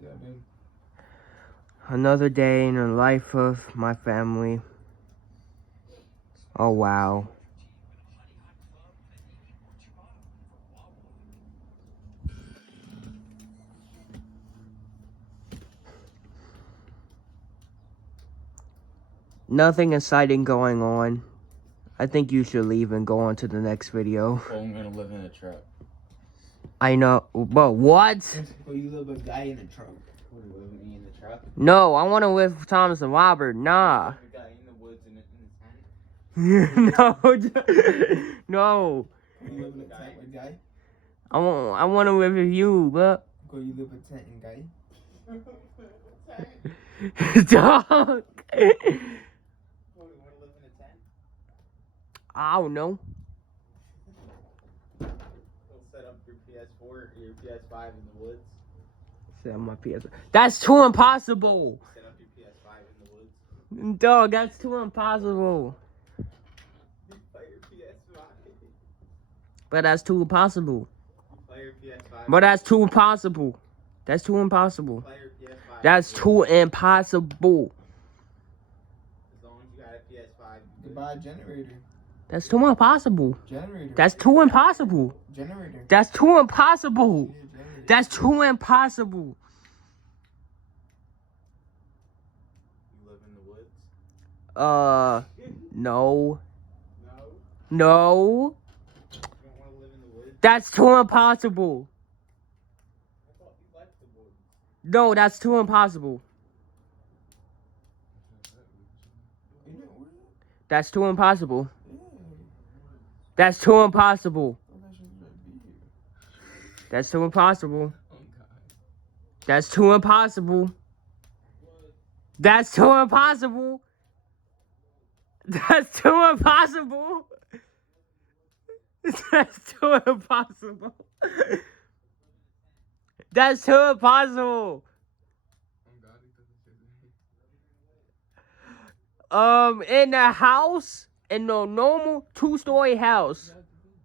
Yeah, man. Another day in the life of my family. Oh, wow. Nothing exciting going on. I think you should leave and go on to the next video. Oh, I'm gonna live in a truck. I know, but what? Oh, you live with a guy in a truck. What, you live with me in the truck? No, I want to live with Thomas and Robert. Nah. You live with a guy in the woods in his tent? No. You live in a tent with a guy? I want to live with you, but. Go, you live with a tent and guy? Dog. Oh, you wanna live in a tent? I don't know. You'll set up your PS4 or your PS5 in the woods. Set up my PS. That's too impossible. Set up your PS5 in the woods. Dog, that's too impossible. You play your PS5. But that's too impossible. You play your PS5. But that's too impossible. That's too impossible. Play your PS5. That's too impossible. As long as you got a PS5, you can buy a generator. That's too impossible. Generator. That's too impossible. Generator. That's too impossible. You need a generator. That's too impossible. You live in the woods? No. No. No. You don't want to live in the woods? That's too impossible. I thought you liked the woods. No, that's too impossible. That's too impossible. That's too impossible. That's too impossible. That's too impossible. That's too impossible. That's too impossible. That's too impossible. That's too impossible. In a house, in a normal 2-story house,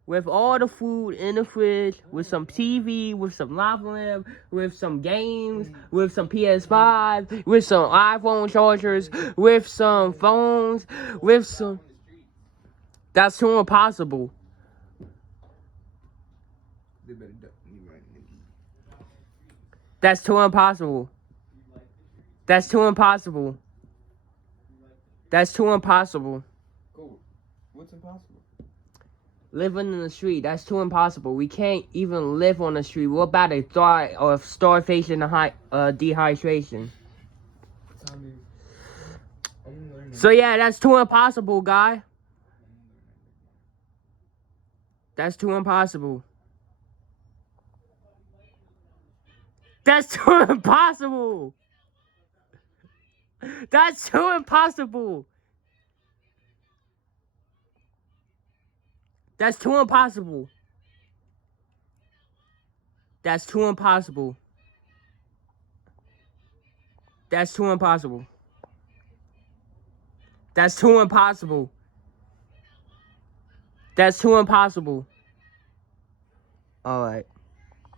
with all the food in the fridge, with some TV, with some lava lamp, with some games, with some PS5, with some iPhone chargers, with some phones, with some. That's too impossible. That's too impossible. That's too impossible. That's too impossible. Cool. What's impossible? Living in the street, that's too impossible. We can't even live on the street. We're about to die of starvation and dehydration. So yeah, that's too impossible, guy. That's too impossible. That's too impossible. That's too impossible. That's too impossible. That's too impossible. That's too impossible. That's too impossible. That's too impossible. All right.